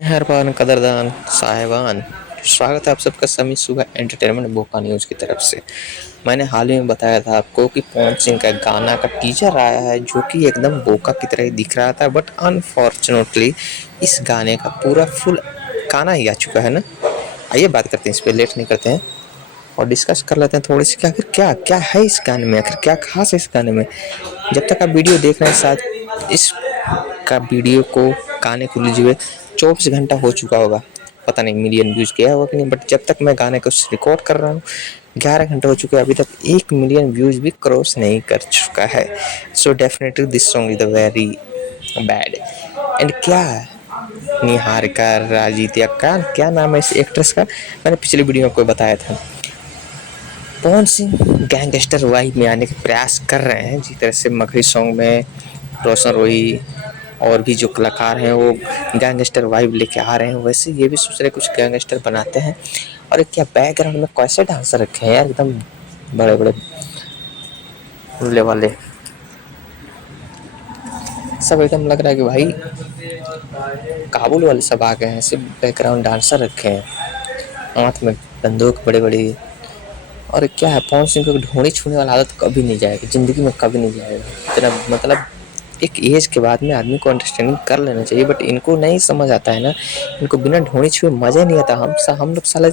मेहरबान कदरदान साहिबान, स्वागत है आप सबका समी सुबह एंटरटेनमेंट बोका न्यूज़ की तरफ से। मैंने हाल ही में बताया था आपको कि पवन सिंह का गाना का टीजर आया है जो कि एकदम बोका की तरह ही दिख रहा था, बट अनफॉर्चुनेटली इस गाने का पूरा फुल गाना ही आ चुका है ना। आइए बात करते हैं इस पर, लेट नहीं करते हैं और डिस्कस कर लेते हैं थोड़ी सी कि आखिर क्या क्या है इस गाने में, आखिर क्या खास है इस गाने में। जब तक आप वीडियो देख रहे हैं शायद इस का वीडियो को गाने को लीजिए 24 घंटा हो चुका होगा, पता नहीं मिलियन व्यूज़ गया होगा कि नहीं, बट जब तक मैं गाने को रिकॉर्ड कर रहा हूँ 11 घंटे हो चुके हैं, अभी तक 1 मिलियन व्यूज़ भी क्रॉस नहीं कर चुका है। So definitely this song is the very bad. And क्या निहारिका राजित या क्या क्या नाम है इस एक्ट्रेस का, मैंने पिछली वीडियो में आपको बताया था। पवन सिंह गैंगस्टर वाइब में आने के प्रयास कर रहे हैं, जिस तरह से मगही सॉन्ग में रोशन रोही और भी जो कलाकार हैं वो गैंगस्टर वाइब लेके आ रहे हैं, वैसे ये भी सोच रहे कुछ गैंगस्टर बनाते हैं। और एक क्या बैकग्राउंड में कैसे डांसर रखे हैं यार, एकदम बड़े बड़े उल्ले वाले, सब एकदम लग रहा है कि भाई काबुल वाले सब आ गए हैं। सिर्फ बैकग्राउंड डांसर रखे हैं, हाथ में बंदूक बड़ी बड़ी। और क्या है, पवन सिंह को ढोंड़ी छूने वाला आदत कभी नहीं जाएगा, ज़िंदगी में कभी नहीं जाएगा। इतना मतलब एक एज के बाद में आदमी को अंडरस्टैंडिंग कर लेना चाहिए, बट इनको नहीं समझ आता है ना। इनको बिना ढोंड़ी छुए मज़ा नहीं आता। हम लोग साले,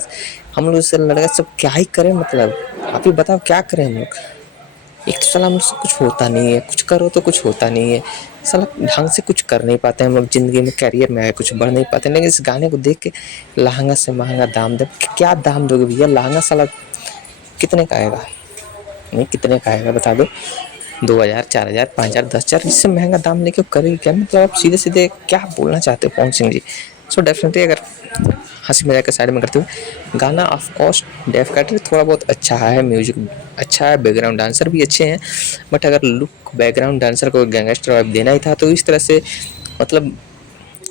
हम लोग से लड़का सब क्या ही करें, मतलब आप ही बताओ क्या करें हम लोग। एक तो साला हम लोग से कुछ होता नहीं है, कुछ करो तो कुछ होता नहीं है, साला ढंग से कुछ कर नहीं पाते हम लोग ज़िंदगी में, कैरियर में है कुछ बढ़ नहीं पाते। लेकिन इस गाने को देख के लहंगा से महंगा दाम दे, क्या दाम दोगे भैया? लहंगा साला कितने का आएगा? नहीं कितने का आएगा बता दो। 2000, 4000, 5000, 10,000, इससे महंगा दाम लेके करेगी क्या? मतलब आप सीधे सीधे क्या बोलना चाहते हो पवन सिंह जी? सो डेफिनेटली अगर हंसी मजाक के साइड में करते हुए, गाना ऑफ कोर्स डेफ कैटेगरी थोड़ा बहुत अच्छा है, म्यूजिक अच्छा है, बैकग्राउंड डांसर भी अच्छे हैं, बट अगर लुक बैकग्राउंड डांसर को गैंगस्टर वाइब देना ही था तो इस तरह से, मतलब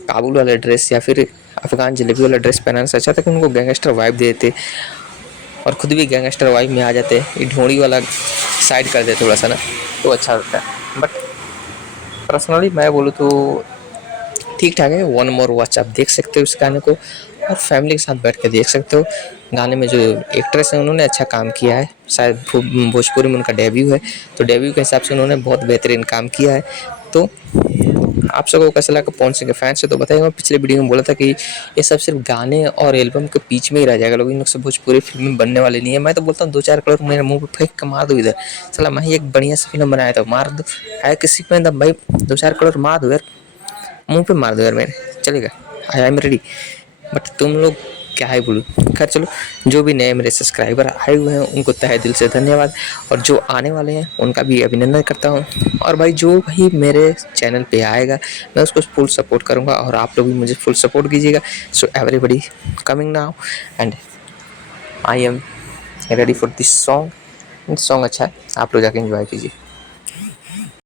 काबुल वाला ड्रेस या फिर अफगान जलेबी वाला ड्रेस पहनाने से अच्छा था कि उनको गैंगस्टर वाइब दे देते और खुद भी गैंगस्टर वाइब में आ जाते। ये ढोंड़ी वाला साइड कर दे थोड़ा सा ना, तो अच्छा होता है। बट पर्सनली मैं बोलूँ तो ठीक ठाक है। वन मोर वॉच आप देख सकते हो इस गाने को और फैमिली के साथ बैठ के देख सकते हो। गाने में जो एक्ट्रेस हैं उन्होंने अच्छा काम किया है, शायद भोजपुरी में उनका डेब्यू है, तो डेब्यू के हिसाब से उन्होंने बहुत बेहतरीन काम किया है। तो आप सबको कैसा लगा? पवन सिंह के फैंस से तो बताइए। मैं पिछले वीडियो में बोला था कि ये सब सिर्फ गाने और एल्बम के बीच में ही रह जाएगा, लोग इन लोग से भोजपुरी फिल्में बनने वाली नहीं है। मैं तो बोलता हूँ 2-4 करोड़ मेरे मुंह पे फेंक के मार दो इधर, चला मैं ही एक बढ़िया सी फिल्म बनाया था, मार दो है किसी को एकदम भाई, 2-4 करोड़ मार दो यार, मुंह पे मार दो यार मेरे, चलेगा, आई एम रेडी। बट तुम लोग क्या है बोलूँ। खैर चलो, जो भी नए मेरे सब्सक्राइबर आए हुए हैं उनको तहे दिल से धन्यवाद, और जो आने वाले हैं उनका भी अभिनंदन करता हूँ। और भाई जो भी मेरे चैनल पे आएगा मैं उसको फुल सपोर्ट करूँगा और आप लोग भी मुझे फुल सपोर्ट कीजिएगा। So everybody coming now and I am ready for this song. Song अच्छा है, आप लोग जाके एंजॉय कीजिए।